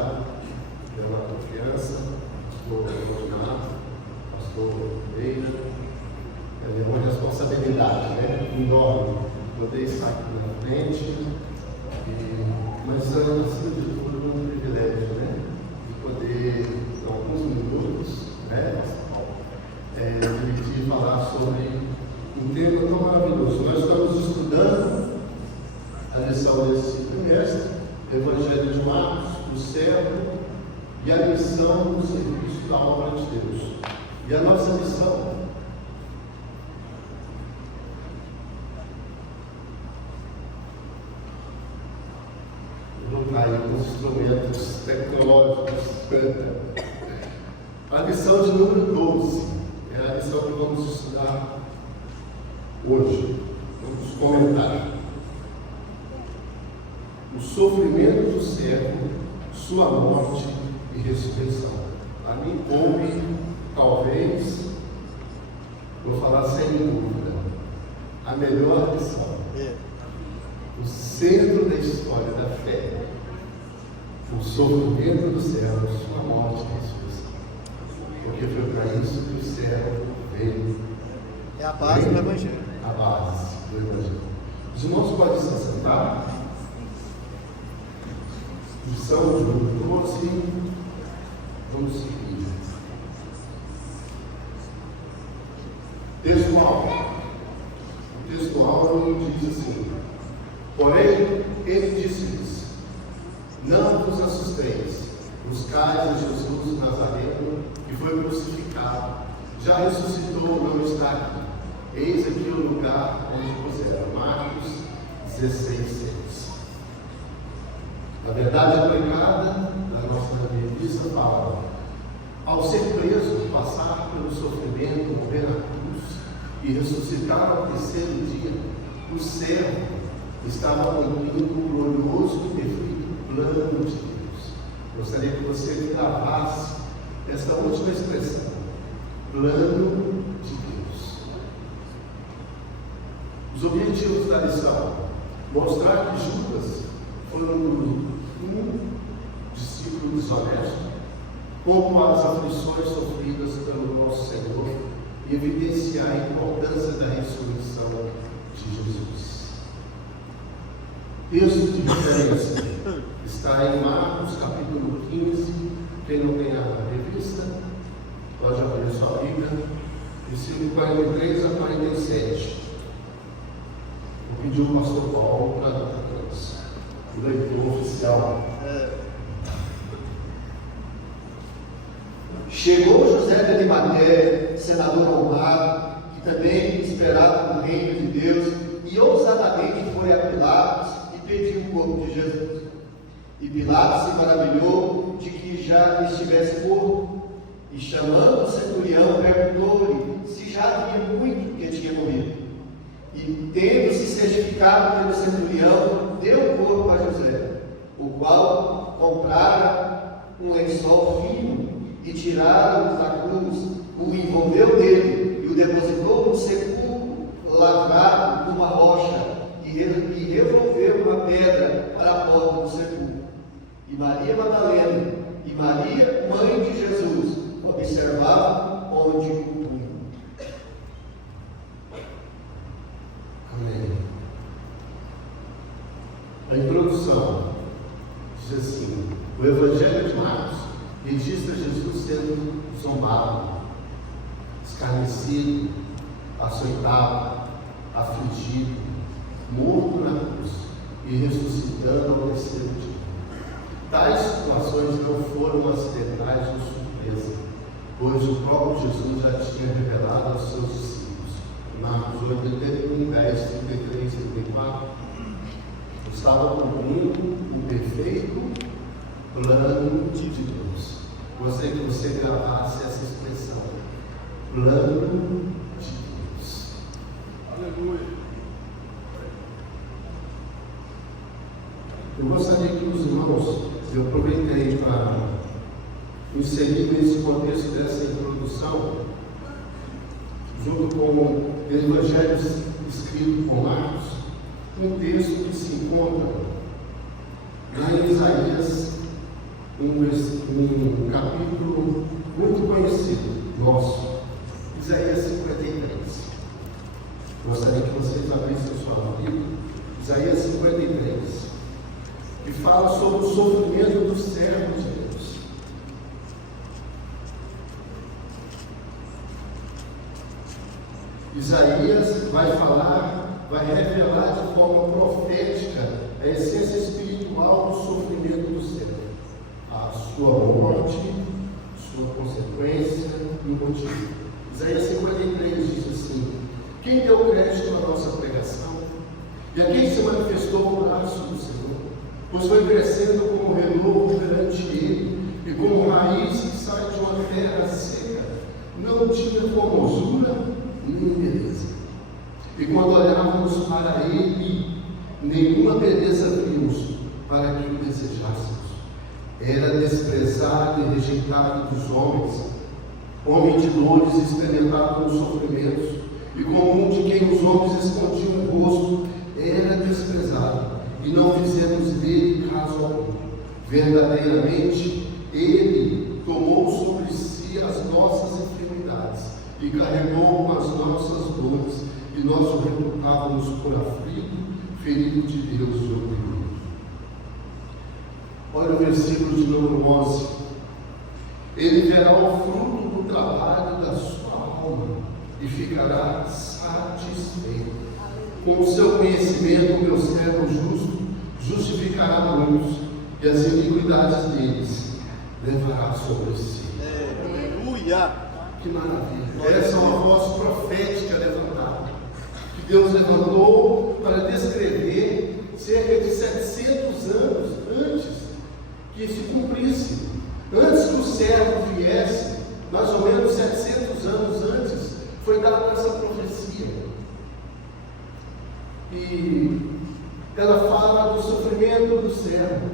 obrigado pela confiança, pastor Renato, pastor Beira, é uma responsabilidade, né? Enorme poder estar aqui na frente, mas acima de tudo um privilégio, né? De poder, em alguns minutos, né? Dividir e falar sobre um tema tão maravilhoso. Nós estamos estudando a lição desse trimestre, Evangelho de Marcos, o servo e a missão do serviço da obra de Deus. E a nossa missão aí com os instrumentos tecnológicos. A lição de número 12 é a lição que vamos estudar hoje. Vamos comentar o sofrimento do servo, sua morte e ressurreição. A mim coube, talvez, vou falar sem dúvida, a melhor lição. O centro da história da fé, o sofrimento do servo, sua morte e ressurreição. Porque foi para isso que o servo veio. É a base do Evangelho. A base do Evangelho. Os irmãos podem se sentar. Lição de número 12. Vamos seguir. Textual. O textual diz assim: porém, ele disse-lhes: não vos assusteis, buscais a Jesus Nazareno, que foi crucificado, já ressuscitou, não está aqui. Eis aqui o lugar onde puseram. Marcos 16:6. A verdade aplicada da nossa revista fala: ao ser preso, passar pelo sofrimento, morrer na cruz e ressuscitar ao terceiro dia, o servo estava cumprindo o glorioso e perfeito plano de Deus. Gostaria que você gravasse esta última expressão: plano de Deus. Os objetivos da lição: mostrar que Judas foi um discípulo desonesto, como as aflições sofridas pelo nosso Senhor, e evidenciar a importância da ressurreição de Jesus. Texto de referência está em Marcos capítulo 15. Quem não tem a revista pode abrir sua Bíblia, versículo 43 a 47. Vou pedir o pastor Paulo para dar o leitor oficial. Chegou José de Arimateia, senador honrado, que também esperava no reino de Deus, e ousadamente foi a Pilatos e pediu o corpo de Jesus. E Pilatos se maravilhou de que já estivesse morto, e chamando o centurião, perguntou-lhe se já havia muito que tinha morrido. E tendo-se certificado pelo centurião, deu o corpo a José, o qual comprara um lençol fino, e tiraram da cruz, o envolveu nele, e o depositou num sepulcro lavrado numa rocha, e revolveu uma pedra para a porta do sepulcro. E Maria Madalena e Maria, mãe de Jesus, observavam onde o punham. Amém. A introdução diz assim: o Evangelho de Marcos registra Jesus sendo zombado, escarnecido, açoitado, afligido, morto na cruz e ressuscitando ao terceiro dia. Tais situações não foram acidentais ou surpresa, pois o próprio Jesus já tinha revelado aos seus discípulos. Marcos 8, 10, 33 e 34. Estava cumprindo o perfeito plano de Deus. Gostaria que você gravasse essa expressão: plano de Deus. Aleluia. Eu gostaria que os irmãos, eu aproveitei para inserir nesse contexto dessa introdução, junto com o Evangelho escrito por Marcos, um texto que se encontra lá em Isaías um capítulo muito conhecido nosso, Isaías 53. Gostaria que vocês abrissem sua Bíblia, Isaías 53, que fala sobre o sofrimento dos servos de Deus. Isaías vai revelar de forma profética a essência espiritual do sofrimento do servo, a sua morte, sua consequência e o motivo. Isaías 53 diz assim: quem deu crédito à nossa pregação? E a quem se manifestou o braço do Senhor? Pois foi crescendo como renovo perante ele, e como raiz que sai de uma terra seca, não tinha formosura nem beleza. E quando olhávamos para ele, nenhuma beleza vimos para que o desejássemos. Era desprezado e rejeitado dos homens, homem de dores, experimentado nos sofrimentos, e como um de quem os homens escondiam o rosto, era desprezado, e não fizemos dele caso algum. Verdadeiramente, ele tomou sobre si as nossas enfermidades, e carregou as nossas dores, e nós o reputávamos por aflito, ferido de Deus e oprimido. Olha o versículo de número 11. Ele verá o fruto do trabalho da sua alma e ficará satisfeito. Com o seu conhecimento, o meu servo justo justificará muitos, e as iniquidades deles levará sobre si. Aleluia! Que maravilha! Essa é uma voz profética levantada, que Deus levantou para descrever cerca de 700 anos antes que se cumprisse. Antes que o servo viesse, mais ou menos 700 anos antes, foi dada essa profecia. E ela fala do sofrimento do servo.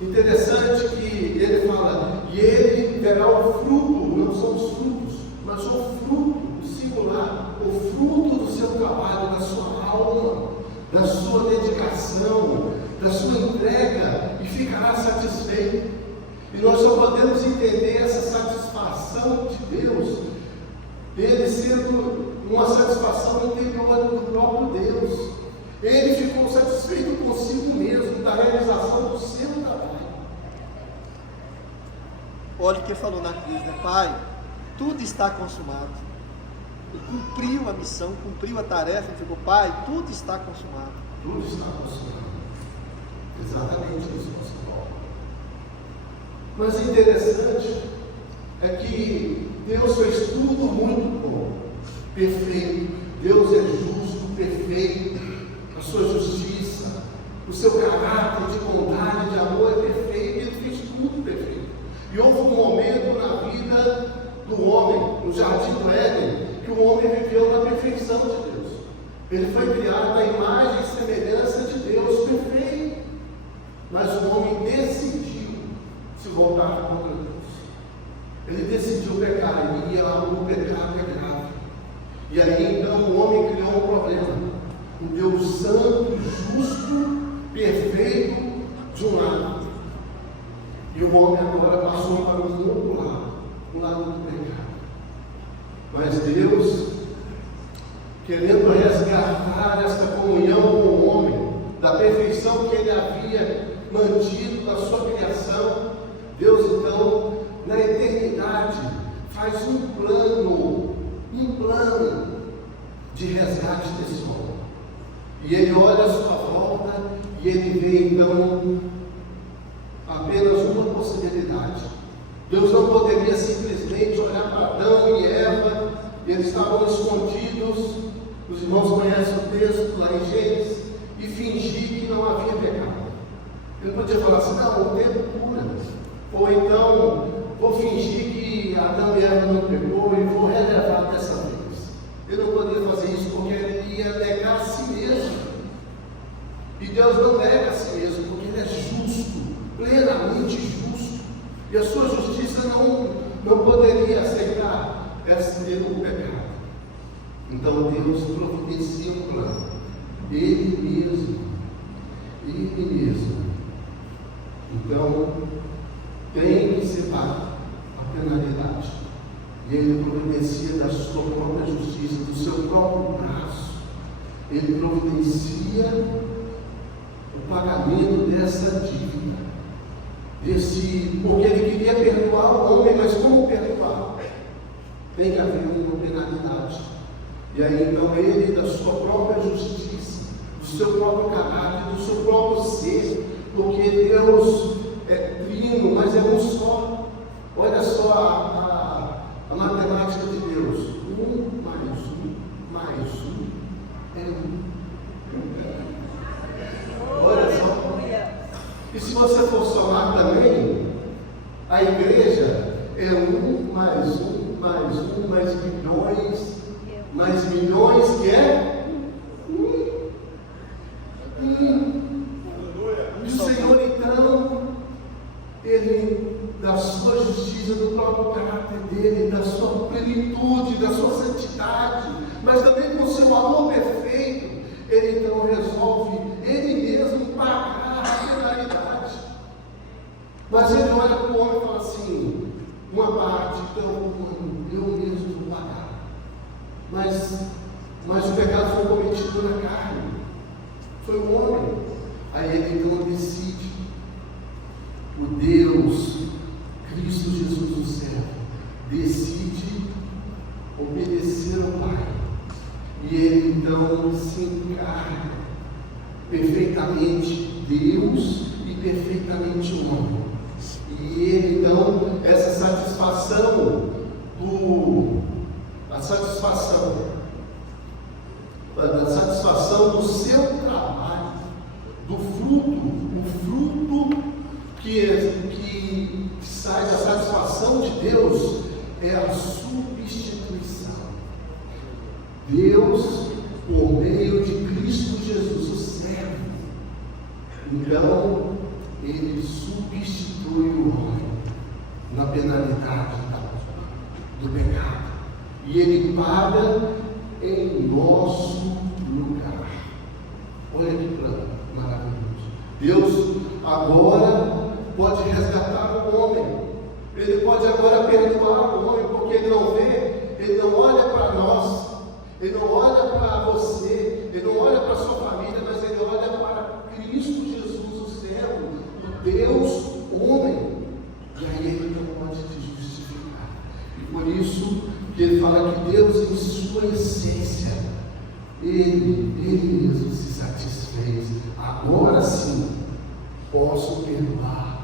Interessante que ele fala, e ele terá o fruto, não são os frutos, mas o fruto, o singular, o fruto do seu trabalho, da sua alma, da sua dedicação, da sua entrega, e ficará satisfeito. E nós só podemos entender essa satisfação de Deus, ele sendo uma satisfação interior do próprio Deus. Ele ficou satisfeito consigo mesmo, da realização do seu trabalho. Olha o que ele falou na cruz, né? Pai, tudo está consumado. Ele cumpriu a missão, cumpriu a tarefa, ele ficou, Pai, tudo está consumado. Tudo está consumado. Exatamente isso, pastor. Mas o interessante é que Deus fez tudo muito bom, perfeito. Deus é justo, perfeito. A sua justiça, o seu caráter de bondade, de amor é perfeito. Ele fez tudo perfeito. E houve um momento na vida do homem, no jardim do Éden, que o homem viveu na perfeição de Deus. Ele foi criado na imagem e semelhança de Deus, perfeito. Mas o homem decidiu se voltar contra Deus. Ele decidiu pecar, e o pecado é grave. E aí então o homem criou um problema. Um Deus santo, justo, perfeito, de um lado. E o homem agora passou para o outro lado, o lado do pecado. Mas Deus, querendo resgatar esta comunhão com o homem, da perfeição que ele havia mantido da sua criação, Deus então, na eternidade, faz um plano de resgate desse homem. E ele olha à sua volta e ele vê então apenas uma possibilidade. Deus não poderia simplesmente olhar para Adão e Eva, eles estavam escondidos, os irmãos conhecem o texto lá em Gênesis, e fingir que não havia pecado. Ele podia falar assim, não, o tempo cura. Ou então, vou fingir que Adão e Eva não pecou e vou relevar dessa vez. Ele não poderia fazer isso porque ele ia negar a si mesmo. E Deus não nega a si mesmo, porque Ele é justo, plenamente justo. E a sua justiça não poderia aceitar esse termo pecado. Então Deus providencia um plano. Ele mesmo. Então, antecipar a penalidade. E ele providencia da sua própria justiça, do seu próprio braço. Ele providencia o pagamento dessa dívida. Porque ele queria perdoar o homem, mas como perdoar? Tem que haver uma penalidade. E aí então ele, da sua própria justiça, do seu próprio caráter, do seu próprio ser, porque Deus é trino, mas é um só. Olha só a matemática de Deus. 1 mais 1 é 1. Olha só. E se você for somar também, a igreja é 1 mais 1 mais 1 mais milhões, que é 1. E o Senhor então, Ele, da sua justiça, do próprio caráter dele, da sua plenitude, da sua santidade, mas também com o seu amor perfeito, Ele então resolve Ele mesmo pagar a penalidade. Mas Ele olha para o homem e fala assim: uma parte, então, eu mesmo vou pagar. Mas o pecado foi cometido na carne, foi o homem. Aí Ele então decide. O Deus, Cristo Jesus do céu, decide obedecer ao Pai. E Ele então se encarna, perfeitamente Deus e perfeitamente homem. E Ele então, essa satisfação da satisfação do seu trabalho, do fruto, o fruto que sai da satisfação de Deus é a substituição. Deus, por meio de Cristo Jesus, o servo, então Ele substitui o homem na penalidade do pecado, e Ele paga em nosso lugar. Olha que plano maravilhoso. Deus agora pode resgatar o homem. Ele pode agora perdoar o homem, porque Ele não vê, Ele não olha para nós, Ele não olha para você, Ele não olha para a sua família, mas Ele olha para Cristo Jesus, o servo, o Deus homem. E aí Ele não pode te justificar. E por isso que Ele fala que Deus, em sua essência, Ele mesmo se satisfez. Agora sim posso perdoar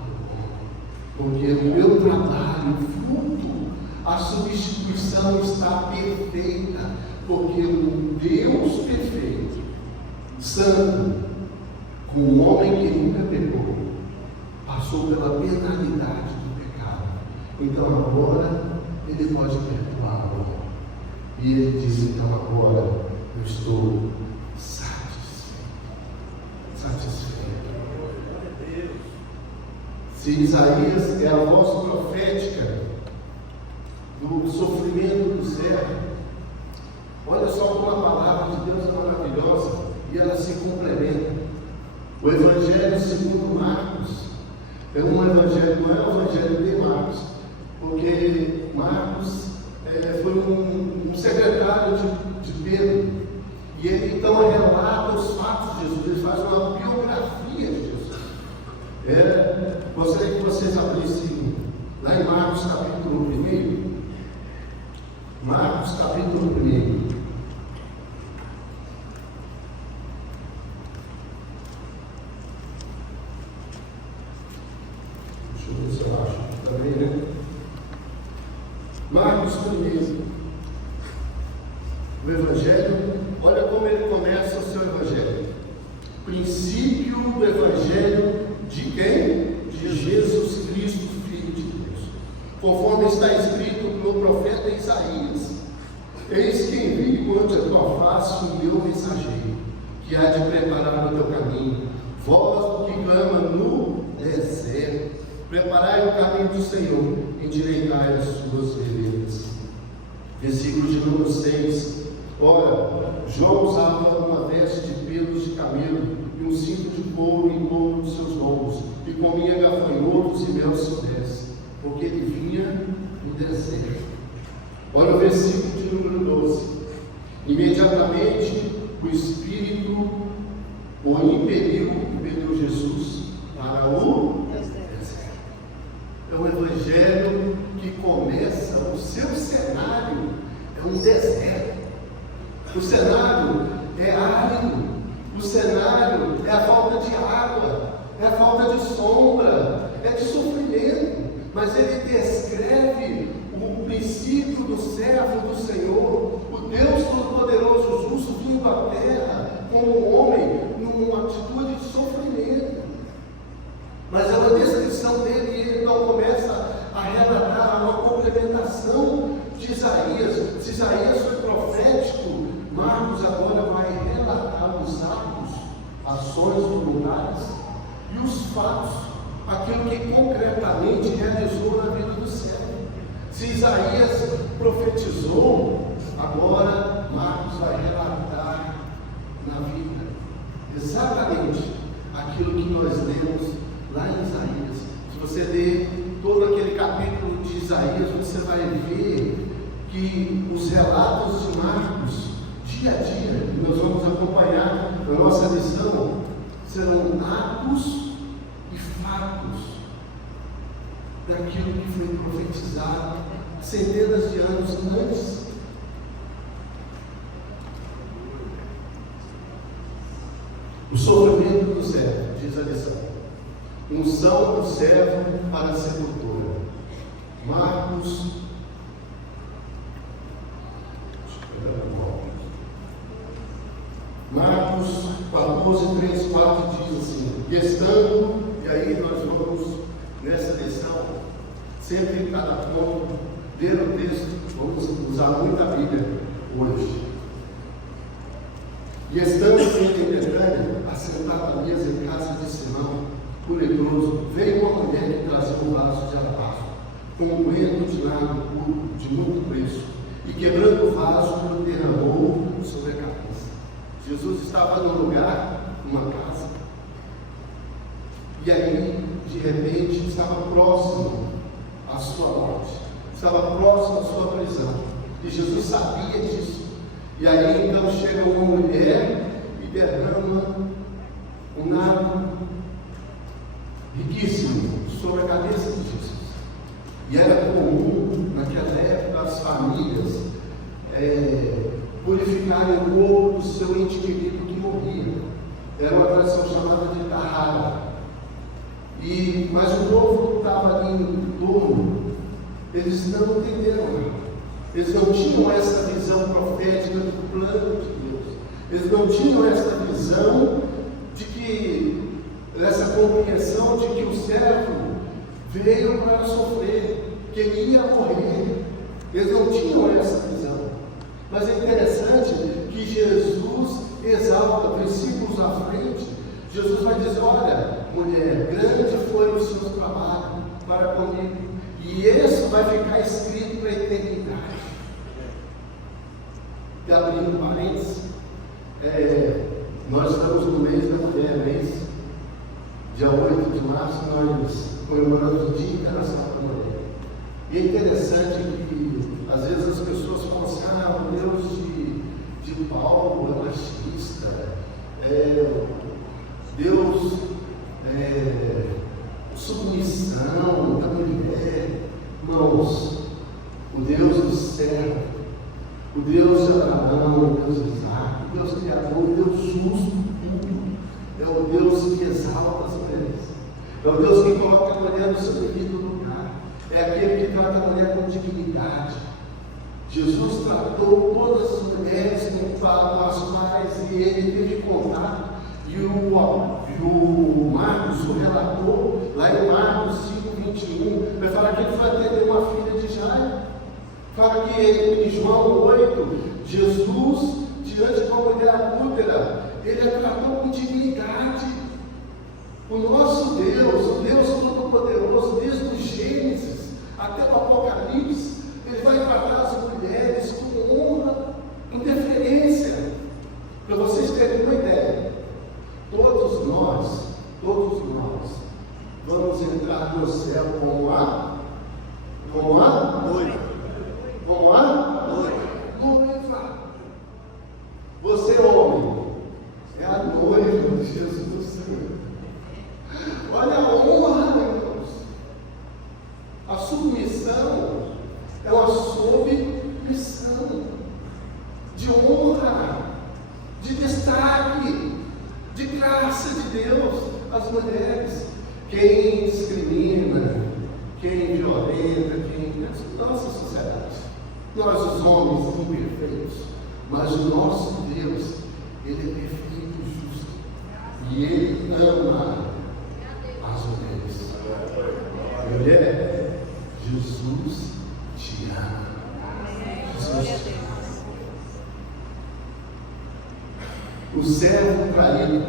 o homem, porque o meu trabalho, o fruto, a substituição está perfeita, porque o Deus perfeito, santo, com um homem que nunca pecou, passou pela penalidade do pecado. Então agora Ele pode perdoar o homem. E Ele diz: então agora eu estou satisfeito. Se Isaías é a voz profética do sofrimento do servo, olha só como a palavra de Deus é maravilhosa e ela se complementa. O Evangelho segundo Marcos é um evangelho, não é o Evangelho de Marcos, porque Marcos foi um secretário de Pedro, e ele então relata os fatos de Jesus, ele faz uma biografia de Jesus. Gostaria que vocês abrissem lá em Marcos capítulo 1. Marcos capítulo 1. Deixa eu ver se eu acho aqui também, né? Marcos 1. O Evangelho, olha como ele começa o seu Evangelho. Princípio do Evangelho de quem? De Jesus Cristo, Filho de Deus. Conforme está escrito pelo profeta Isaías: eis que envio ante a tua face o meu mensageiro, que há de preparar o teu caminho. Voz do que clama no deserto: preparai o caminho do Senhor, endireitai as suas veredas. Versículo de número 6. Ora, João usava uma veste de pelos de camelo e um cinto de couro em torno dos seus lombos, e comia gafanhotos e mel silvestre. porque ele vinha do deserto. Olha o versículo de número 12. Imediatamente o Espírito o impeliu Jesus para o deserto. É um evangelho que começa, o seu cenário é um deserto. O cenário é árido. O cenário é a falta de água, é a falta de sombra, é de sofrimento. Mas ele descreve o princípio do servo do Senhor, o Deus Todo-Poderoso, justo, vindo à terra como homem, numa atitude de sofrimento. Mas é uma descrição dele e ele não começa a relatar uma complementação de Isaías. Se Isaías foi profético, Marcos agora vai relatar os atos, ações dos lugares e os fatos, aquilo que concretamente realizou na vida do servo. Se Isaías profetizou, agora Marcos vai relatar na vida exatamente aquilo que nós lemos lá em Isaías. Se você ler todo aquele capítulo de Isaías, você vai ver que os relatos de Marcos, dia a dia, que nós vamos acompanhar na nossa lição, serão atos e fatos daquilo que foi profetizado centenas de anos antes. O sofrimento do servo, diz a lição. Unção do servo para a sepultura. Marcos 14, 3, 4 diz assim: e estando, e aí nós vamos nessa lição, sempre em cada ponto, ler o texto, vamos usar muito a Bíblia hoje. E estando em Betânia, assentado à mesa em casa de Simão, o leproso, veio uma mulher que trazia um vaso de alabastro, com um unguento de nardo puro, de muito preço, e quebrando o vaso, o derramou sobre a cabeça. Jesus estava num lugar, numa casa, e aí, de repente, estava próximo à sua morte, estava próximo à sua prisão, e Jesus sabia disso. E aí então chega uma mulher e derrama um nardo riquíssimo sobre a cabeça de Jesus. E era comum naquela época as famílias purificarem o corpo do seu ente querido que morria. Era uma tradição chamada de tahara. Mas o povo que estava ali em torno, eles não entenderam nada. Eles não tinham essa visão profética do plano de Deus. Eles não tinham essa visão de que, essa compreensão de que o servo veio para sofrer, que ele ia morrer. Eles não tinham essa visão. Mas é interessante que Jesus exalta, versículos à frente, Jesus vai dizer: olha, mulher, grande foi o seu trabalho para comigo. E isso vai ficar escrito para a eternidade. E abrindo parênteses, nós estamos no mês da mulher, dia 8 de março, nós comemoramos o Dia Internacional da Mulher. E é interessante que, às vezes, as pessoas falam assim: o Deus de Paulo é machista, Deus submissão da mulher. Irmãos, o Deus do servo, o Deus de Abraão, o Deus de Isaac, o Deus criador, o Deus justo, é o Deus que exalta as mulheres, é o Deus que coloca a mulher no seu devido lugar, é aquele que trata a mulher com dignidade. Jesus tratou todas as mulheres com as quais ele teve contato, e o Marcos o relatou, lá em Marcos 5:21, vai falar que ele foi atender uma filha de Jairo. Fala que em João 8, Jesus, diante de uma mulher adúltera, ele a tratou com dignidade. O nosso Deus, o Deus Todo-Poderoso, desde o Gênesis até o Apocalipse, ele vai tratar as mulheres com honra, com deferência. Para vocês terem uma ideia, todos nós vamos entrar no céu como a as mulheres. Quem discrimina, quem violenta, quem... Nossa sociedade. Nós, os homens, imperfeitos. Mas o nosso Deus, Ele é perfeito e justo. E Ele ama as mulheres. Mulher, Jesus te ama. Jesus te ama. O servo traído,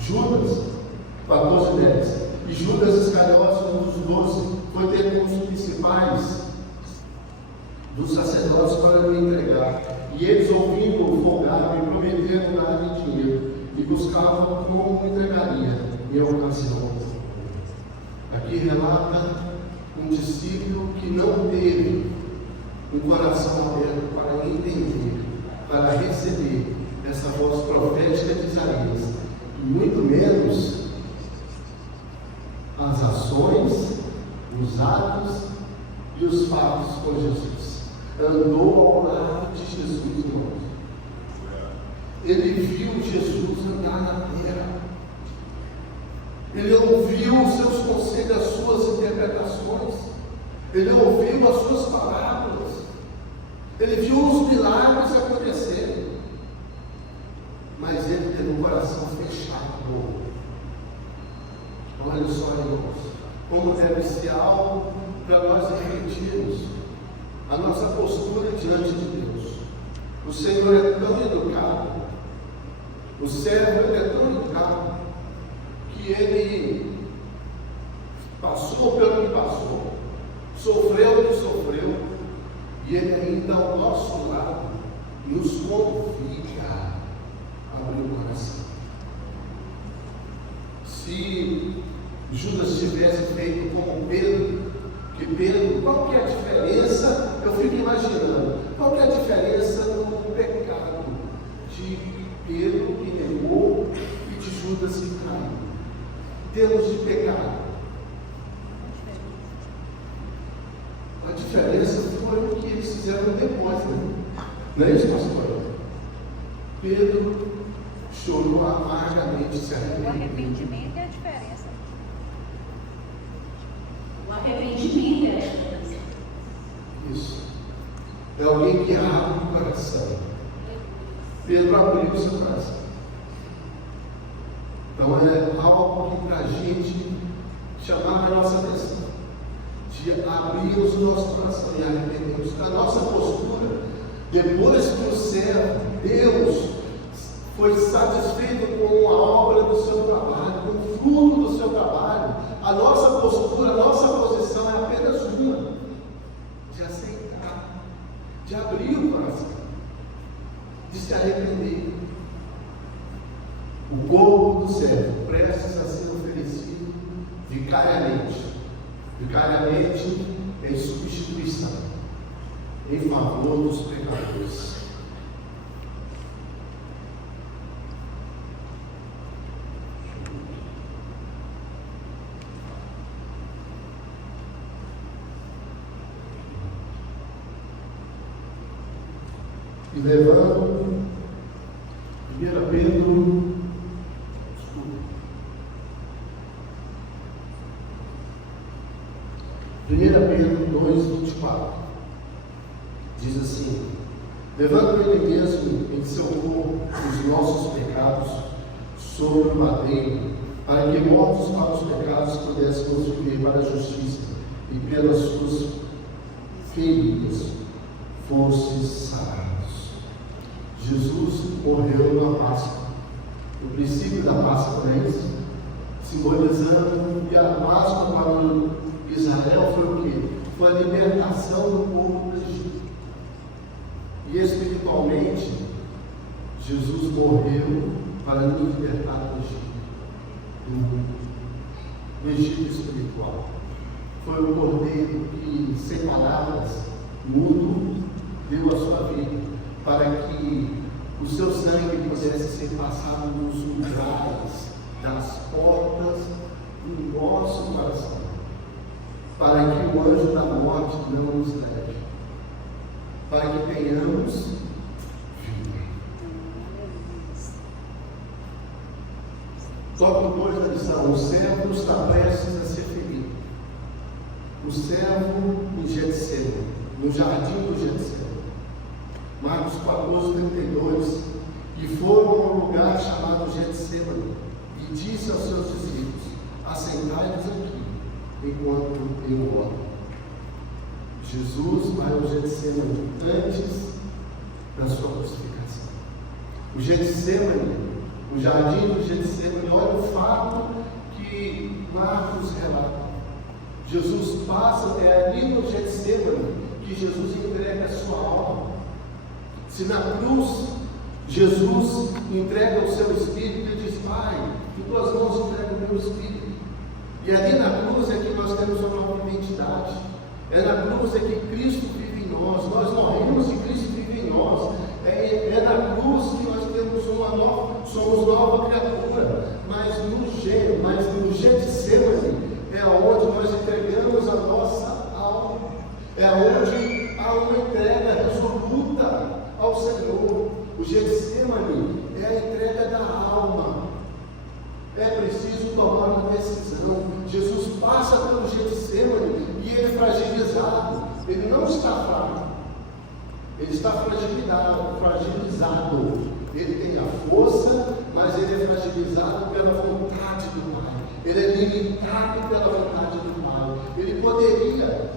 Judas, 14:10. E Judas Iscariote, um dos 12, foi ter com os principais dos sacerdotes para lhe entregar. E eles, ouvindo-o, folgavam e prometeram dar-lhe dinheiro, e buscavam como entregaria em ocasião. Aqui relata um discípulo que não teve um coração aberto para entender, para receber essa voz profética de Isaías, e muito menos as ações, os atos e os fatos com Jesus. Andou ao lado de Jesus, irmãos. Ele viu Jesus andar na terra. Ele ouviu os seus conselhos, as suas interpretações. Ele ouviu as suas parábolas. Ele viu os milagres acontecerem. Mas ele teve um coração fechado. Olha só, irmãos, como deve ser algo para nós refletirmos a nossa postura diante de Deus. O Senhor é tão educado, o servo é tão educado, que ele passou pelo que passou, sofreu o que sofreu, e ele ainda ao nosso lado nos convida a abrir o coração. Se Judas tivesse feito como Pedro, que Pedro, qual que é a diferença? Eu fico imaginando, qual que é a diferença no pecado de Pedro que negou e de Judas que caiu? Em termos de pecado, a diferença foi o que eles fizeram depois, né? Não é isso, pastor? Pedro chorou amargamente, se arrependeu. O arrependimento é a diferença. O arrependimento é a diferença. Isso. É alguém que abre o coração. Pedro abriu o seu coração. Então é algo que para a gente chamar a nossa atenção, de abrir o nosso coração e arrependermos. A nossa postura, depois que o servo, Deus, foi satisfeito com a obra do seu trabalho, com o fruto do seu trabalho, a nossa postura, a nossa posição é apenas uma: de aceitar, de abrir o coração, de se arrepender. O corpo do servo prestes a ser oferecido vicariamente em substituição, em favor dos pecadores. E levando 1 Pedro, 2:24, diz assim: levando ele mesmo em seu corpo os nossos pecados sobre o madeiro, para que mortos para os pecados pudéssemos viver para a justiça, e pelas suas feridas fostes sarados. Jesus morreu na Páscoa, no princípio da Páscoa, simbolizando que a Páscoa para Israel foi o quê? Foi a libertação do povo do Egito. E espiritualmente, Jesus morreu para nos libertar do Egito, do Egito espiritual. Foi o Cordeiro que, sem palavras, mudo, deu a sua vida, para que o seu sangue pudesse ser passado nos umbrais das portas do nosso coração, para que o anjo da morte não nos leve, para que tenhamos vida. Tópico 2 da lição: o servo está prestes a ser ferido. O servo em Getsemane, no jardim do Getsemane. Marcos 14:32. E foram a um lugar chamado Getsemane, e disse aos seus discípulos: assentai-vos aqui, enquanto eu oro. Jesus vai ao Getsemane antes da sua crucificação. O Getsemane, o jardim do Getsemane, olha o fato que Marcos relata. Jesus passa até ali no Getsemane, que Jesus entrega a sua alma. Se na cruz Jesus entrega o seu espírito e diz: Pai, em tuas mãos entrego o meu espírito. E ali na cruz é que nós temos uma nova identidade. É na cruz é que Cristo vive em nós. Nós morremos e Cristo vive em nós. É na cruz que nós temos somos nova criatura. Mas no Getsemane é onde nós entregamos a nossa alma. É onde há uma entrega resoluta ao Senhor. O Getsemane é a entrega da alma. É preciso tomar uma decisão. Jesus passa pelo Getsemane e ele é fragilizado. Ele não está fraco. Ele está fragilizado. Ele tem a força, mas ele é fragilizado pela vontade do Pai. Ele é limitado pela vontade do Pai. Ele poderia,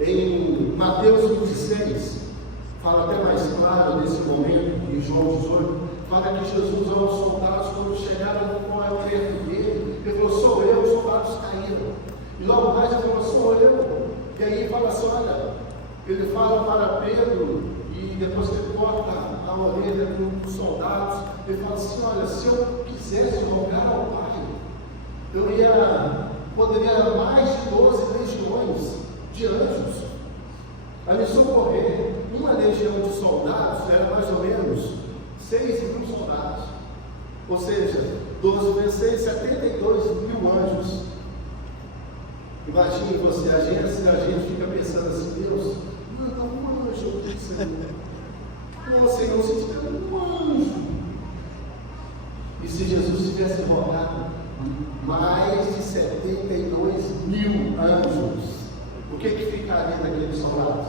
em Mateus 26, fala até mais claro nesse momento, em João 18, fala que Jesus, aos soldados, quando chegaram perto dele, ele falou: sou eu, os soldados caíram. E logo mais ele falou: sou eu. E aí fala assim: olha, ele fala para Pedro, e depois que ele corta a orelha dos soldados, ele fala assim: olha, se eu quisesse rogar ao Pai, eu poderia mais de 12 legiões de anjos a me socorrer. Uma legião de soldados era mais ou menos 6.000 soldados. Ou seja, 12 vezes 6, 72.000 anjos. Imagine você, a gente fica pensando assim: Deus, manda um anjo aqui, Senhor. Não, Senhor, se tiver um anjo. E se Jesus tivesse rogado mais de 72.000 anjos, o que ficaria daqueles soldados?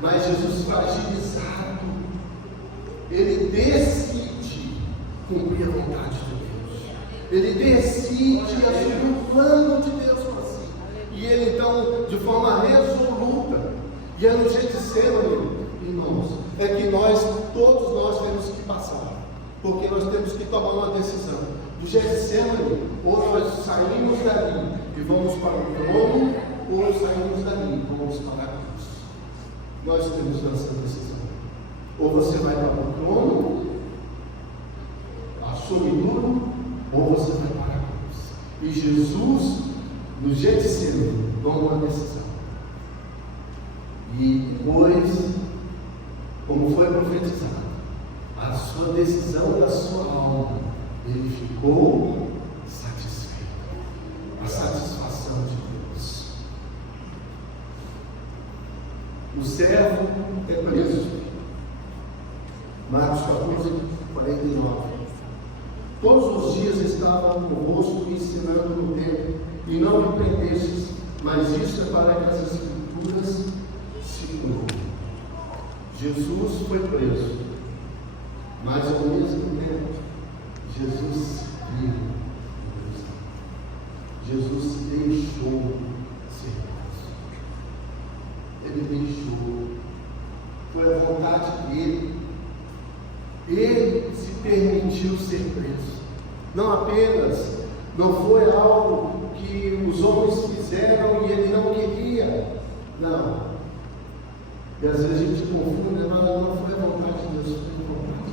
Mas Jesus, fragilizado, ele decide cumprir a vontade de Deus. Ele decide assumir o plano de Deus para si. E ele então, de forma resoluta, e é no Getsemane, irmãos, é que todos nós temos que passar. Porque nós temos que tomar uma decisão. Do Getsemane, ou nós saímos dali e vamos para o trono, ou saímos dali e vamos para a cruz. Nós temos essa decisão. Ou você vai para o trono, assume tudo, ou você vai para a cruz. E Jesus, no Getsemane, toma uma decisão. E depois, como foi profetizado, a sua decisão da sua alma, ele ficou satisfeito. A satisfação de Deus. O servo é preso. Marcos 14:49. Todos os dias estava convosco ensinando no templo, e não me prendestes, mas isso é para que as escrituras se cumpram. Jesus foi preso, mas ao mesmo tempo Jesus viu. Jesus deixou ser preso. Ele deixou. Foi a vontade dele. Ele se permitiu ser preso. Não foi algo que os homens fizeram e ele não queria. Não. E às vezes a gente confunde, mas não foi a vontade de Deus, foi a vontade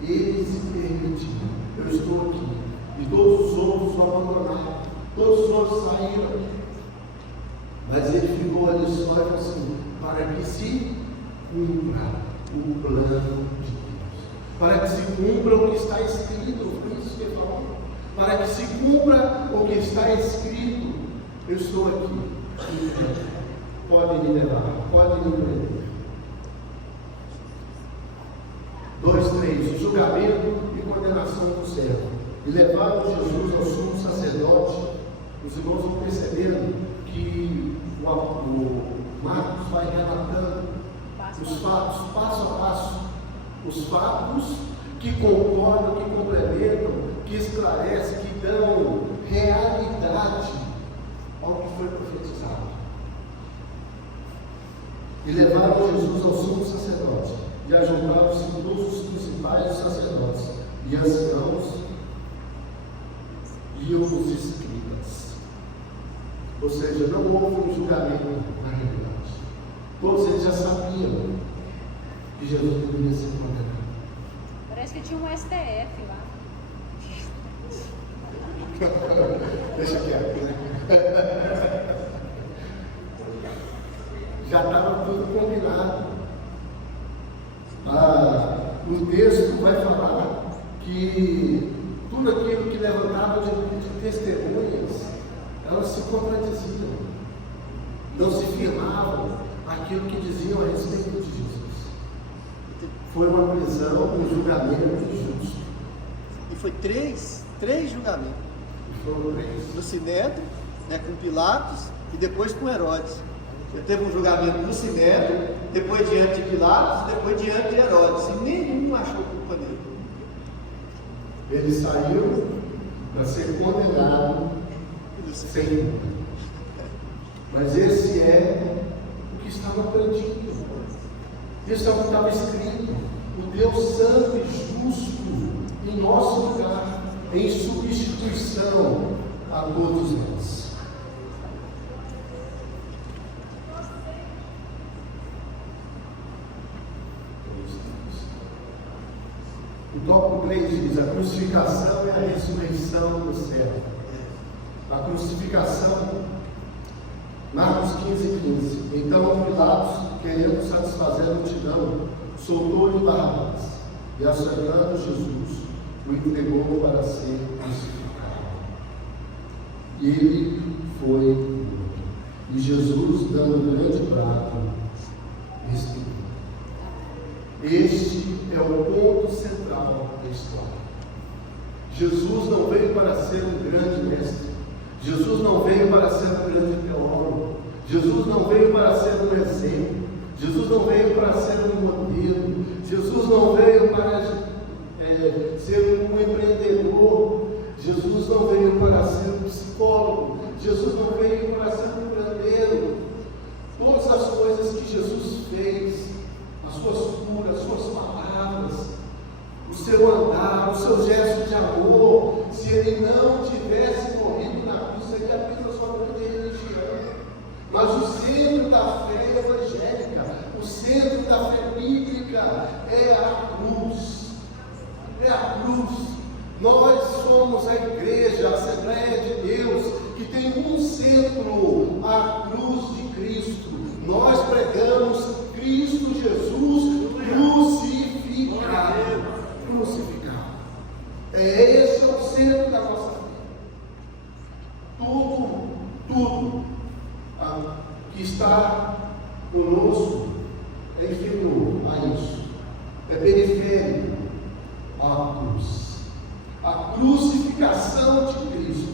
dele. Ele se permitiu. Eu estou aqui. E todos os outros o abandonaram. Todos os outros saíram. Mas ele ficou ali só e falou assim: para que se cumpra o plano de Deus. Para que se cumpra o que está escrito. Foi isso que ele falou. Para que se cumpra o que está escrito. Eu estou aqui. Podem me levar, podem me prender. 2:3. O julgamento servo. E levaram Jesus ao sumo sacerdote. Os irmãos vão percebendo que o Marcos vai relatando os fatos, passo a passo, os fatos que concordam, que complementam, que esclarecem, que dão realidade ao que foi profetizado. E levaram Jesus ao sumo sacerdote, e ajuntaram-se todos os principais dos sacerdotes, e anciãos, e os escribas. Ou seja, não houve um julgamento na realidade. Todos eles já sabiam que Jesus deveria ser condenado. Parece que tinha um STF lá. Deixa quieto, né? Já estava tudo combinado. O texto vai falar que tudo aquilo que levantava de testemunhas, elas se contradiziam, não se firmavam aquilo que diziam a respeito de Jesus. Foi uma prisão, um julgamento injusto. E foi três julgamentos. E foram três. No Sinédrio, com Pilatos, e depois com Herodes. Ele teve um julgamento no Sinédrio, depois diante de Pilatos, depois diante de Herodes. E nenhum achou culpa dele. Ele saiu para ser condenado sem culpa. Mas esse é o que estava perdido. Isso é o que estava escrito. O Deus Santo e Justo em nosso lugar, em substituição a todos nós. O tópico 3 diz: a crucificação e a ressurreição do céu. A crucificação, Marcos 15:15. Então Pilatos, querendo satisfazer a multidão, soltou-lhe Barrabás, e açoitando Jesus, o entregou para ser crucificado. E ele foi morto. E Jesus, dando um grande brado, respirou. Este é o ponto central da história. Jesus não veio para ser um grande mestre. Jesus não veio para ser um grande teólogo. Jesus não veio para ser um exemplo. Jesus não veio para ser um modelo. Jesus não veio para ser um empreendedor. Jesus não veio para ser um psicólogo. Jesus não veio para ser um curandeiro. Todas as coisas que Jesus fez, as suas curas, as suas palavras, o seu andar, o seu gesto de amor, se ele não tivesse morrido na cruz, seria apenas uma grande religião. Mas o centro da fé evangélica, o centro da fé bíblica é a cruz. É a cruz. Nós somos a igreja, a Assembleia de Deus, que tem um centro, a cruz de Cristo. Nós pregamos Cristo Jesus crucificado. Crucificado. Esse é o centro da nossa vida. Tudo que está conosco é inferior a isso. É periférico à cruz. A crucificação de Cristo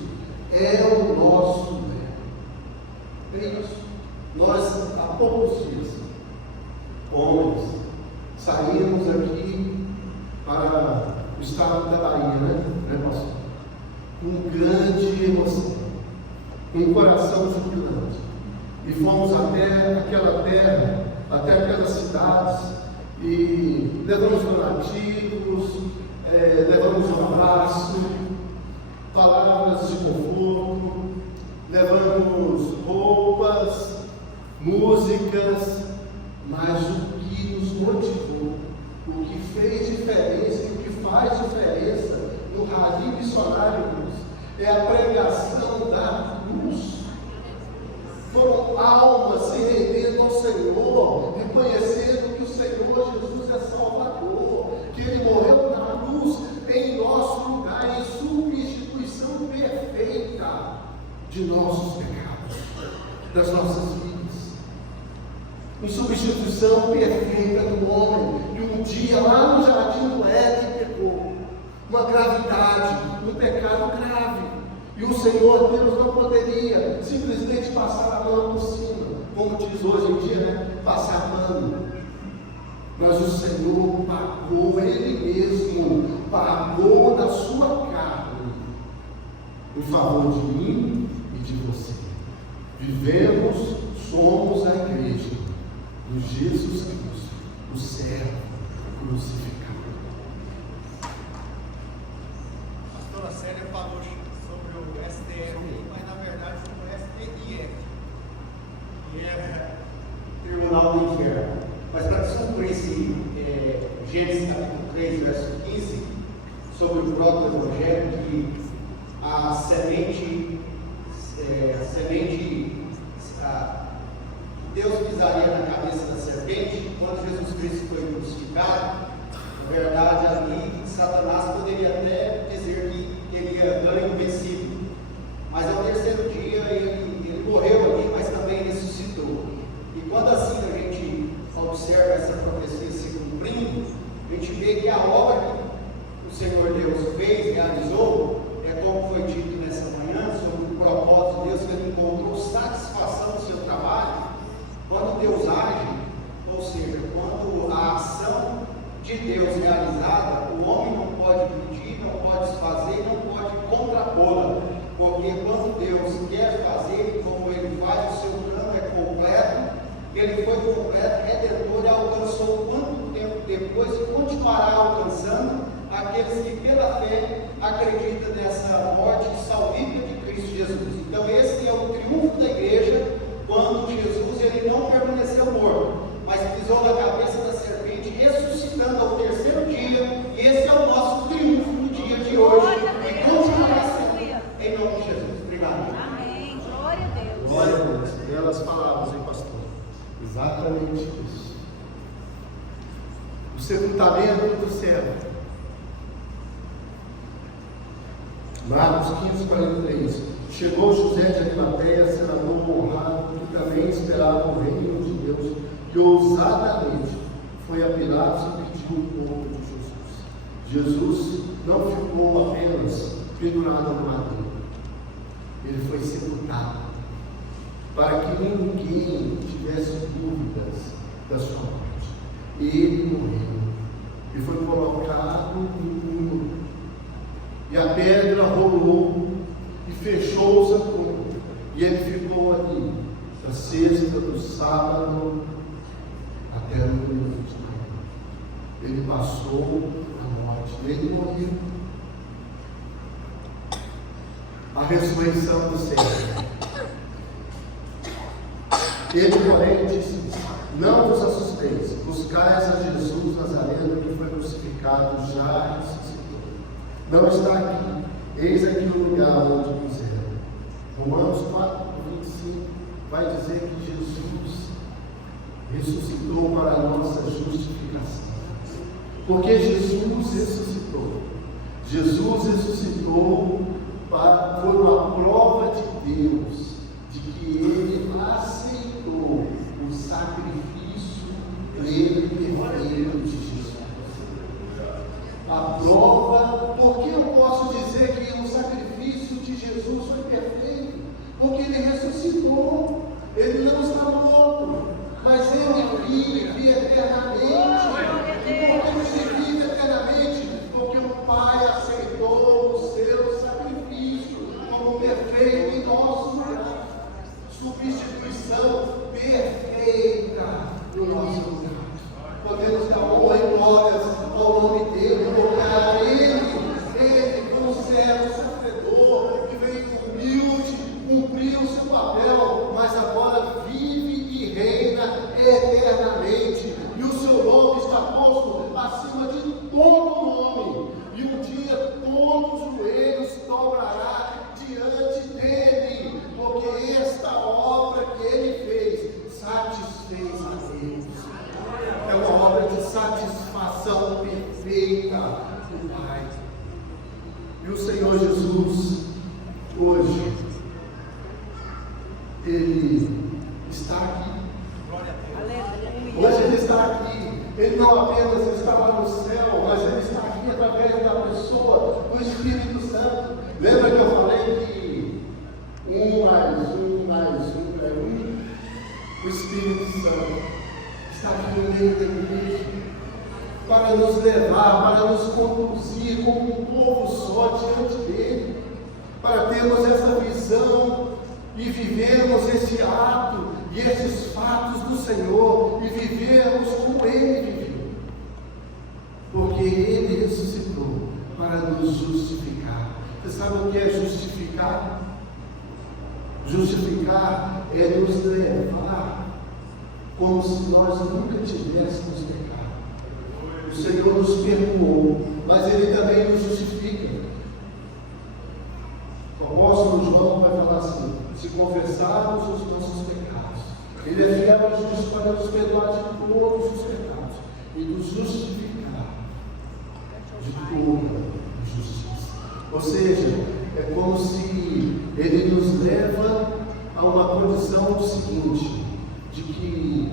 é o nosso verbo. É isso. Nós, há poucos dias, homens, saímos aqui para o estado da Bahia, né pastor? Com grande emoção, com um coração jubilante. E fomos até aquela terra, até aquelas cidades, e levamos donativos, levamos um abraço, palavras de conforto, levamos roupas, músicas, mas o que nos motivou, o que fez diferença e o que faz diferença no Rally Missionário Cruz é a pregação da cruz. Foram almas se rendendo ao Senhor, reconhecendo que o Senhor Jesus é Salvador, que Ele morreu na cruz em nosso lugar, em substituição perfeita de nossos pecados, das nossas vidas. Em substituição perfeita do homem, que um dia lá no jardim do Éden pecou, uma gravidade E o Senhor Deus não poderia simplesmente passar a mão por cima, como diz hoje em dia, né? Passar pano. Mas o Senhor pagou, Ele mesmo pagou na sua carne em favor de mim e de você. Vivemos, somos a igreja do Jesus Cristo, o servo crucificado. A pastora Célia falou sobre o STF, mas na verdade foi o STIF, que é Tribunal do Inferno. Mas para que você conheça Gênesis capítulo 3, verso 15, sobre o próprio Evangelho, que a semente Deus pisaria na cabeça da serpente, quando Jesus Cristo foi crucificado, na verdade ali Satanás poderia até dizer que teria ganho vencido, mas ao terceiro dia ele morreu ali, mas também ressuscitou. E quando assim a gente observa essa profecia se cumprindo, a gente vê que a obra que o Senhor Deus fez, realizou, é como foi dito nessa manhã, sobre o propósito de Deus, que ele encontrou satisfação no seu trabalho. Quando Deus age, ou seja, quando a ação de Deus realizada, o homem não pode pedir, não pode desfazer, não pode contrapô-la, porque quando Deus quer fazer, como Ele faz, o seu plano é completo, Ele foi completo, redentor, e alcançou quanto tempo depois e continuará alcançando aqueles que pela fé acreditam nessa morte salvífica de Cristo Jesus. Então esse é o triunfo da igreja, quando Jesus ele não permaneceu morto, mas pisou na cabeça da serpente, ressuscitando ao terceiro dia, e esse é o nosso triunfo no dia de hoje, e continuará sendo, em nome de Jesus. Obrigado. Amém. Glória a Deus. Glória a Deus. Belas palavras, hein, pastor? Exatamente isso. O sepultamento do céu. Marcos 15:43. Chegou José de Arimateia, senador honrado, que também esperava o reino de Deus, e ousadamente foi a Pilatos e pediu o corpo de Jesus. Jesus não ficou apenas pendurado no madeiro, ele foi sepultado, para que ninguém tivesse dúvidas da sua morte. Ele morreu e foi colocado no túmulo, e a pedra rolou e fechou o sepulcro, e ele ficou ali da sexta do sábado até no domingo de manhã. Ele passou a morte, ele morreu. A ressurreição do Senhor. Ele, porém, disse: não vos assusteis, buscais a Jesus Nazareno, que foi crucificado, já ressuscitou. Não está aqui, eis aqui o lugar onde puseram. Romanos 4:25 vai dizer que Jesus ressuscitou para a nossa justificação. Porque Jesus ressuscitou. Jesus ressuscitou foi uma prova de Deus de que Ele aceitou o sacrifício pleno e perfeito de Jesus. A prova, porque eu posso dizer que o sacrifício de Jesus foi perfeito? Porque Ele ressuscitou, Ele não está morto, mas Ele vive eternamente. E por que Ele vive eternamente? Porque o Pai aceitou o seu sacrifício como perfeito em nosso lugar. Substituição perfeita no nosso lugar. Podemos dar honra e glórias ao nome dele, porque a ele como servo sofredor, que veio humilde, cumpriu o seu papel, mas agora vive e reina eternamente, e o seu nome está posto acima de todo nome, e um dia todos os joelhos dobrará diante dele, porque esta obra que ele fez satisfez a Deus. É uma obra de satisfação perfeita do Pai. E o Senhor Jesus, hoje, Ele está aqui. Hoje Ele está aqui. Ele não apenas está lá no céu, mas Ele está aqui através da pessoa do Espírito Santo. Lembra que eu falei que mais um, é um. O Espírito Santo está aqui no meio da igreja para nos levar, para nos conduzir como um povo só diante dele, para termos essa visão e vivermos esse ato e esses fatos do Senhor e vivermos como Ele viveu. Porque Ele ressuscitou para nos justificar. Você sabe o que é justificar? Justificar é nos levar como se nós nunca tivéssemos pecado. O Senhor nos perdoou, mas Ele também nos justifica. O apóstolo João vai falar assim: se confessarmos os nossos pecados, Ele é fiel e justo para nos perdoar de todos os pecados e nos justificar de toda injustiça. Ou seja, é como se Ele nos leva a uma condição seguinte, de que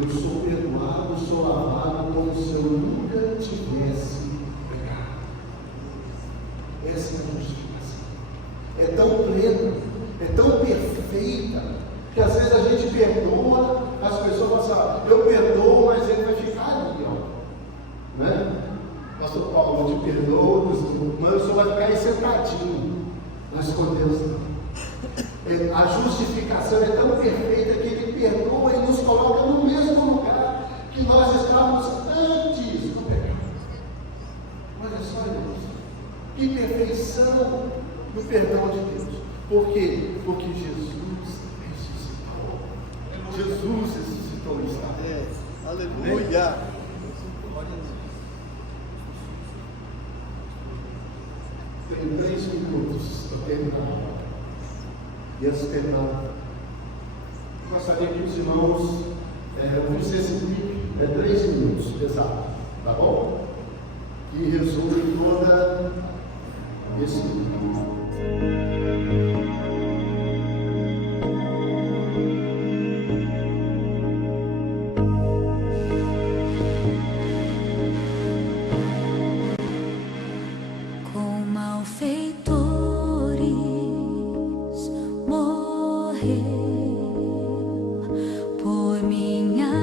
eu sou perdoado, sou lavado como se eu nunca tivesse pecado. Essa é a justificação. É tão plena, é tão perfeita, que às vezes a gente perdoa, as pessoas falam assim: eu perdoo, mas ele vai ficar ali, ó. Né? Pastor Paulo, eu te perdoo, mas o senhor vai ficar aí sentadinho. Mas com Deus não. A justificação é tão perfeita que Ele perdoa e nos coloca no mesmo lugar que nós estávamos antes do pecado. Olha só, irmãos, que perfeição no perdão de Deus. Por quê? Porque Jesus ressuscitou. Jesus ressuscitou e está. Aleluia. Tem 3 minutos para terminar. E antes de terminar, gostaria que os irmãos ouvissem esse clipe, 3 minutos, exato, tá bom? Que resume toda esse clipe. Minha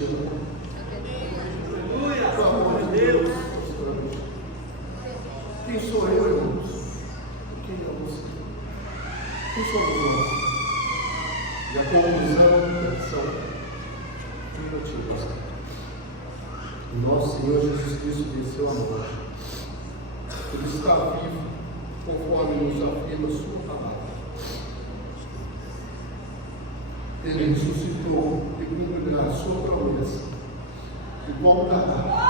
te ama. Pelo amor de Deus. Quem sou eu, irmãos? Quem é você? Quem somos nós? E a conclusão da lição primitiva. O nosso Senhor Jesus Cristo venceu a morte. Ele está vivo, conforme nos afirma a sua palavra. Ele ressuscitou e cumprirá a sua promessa. E voltará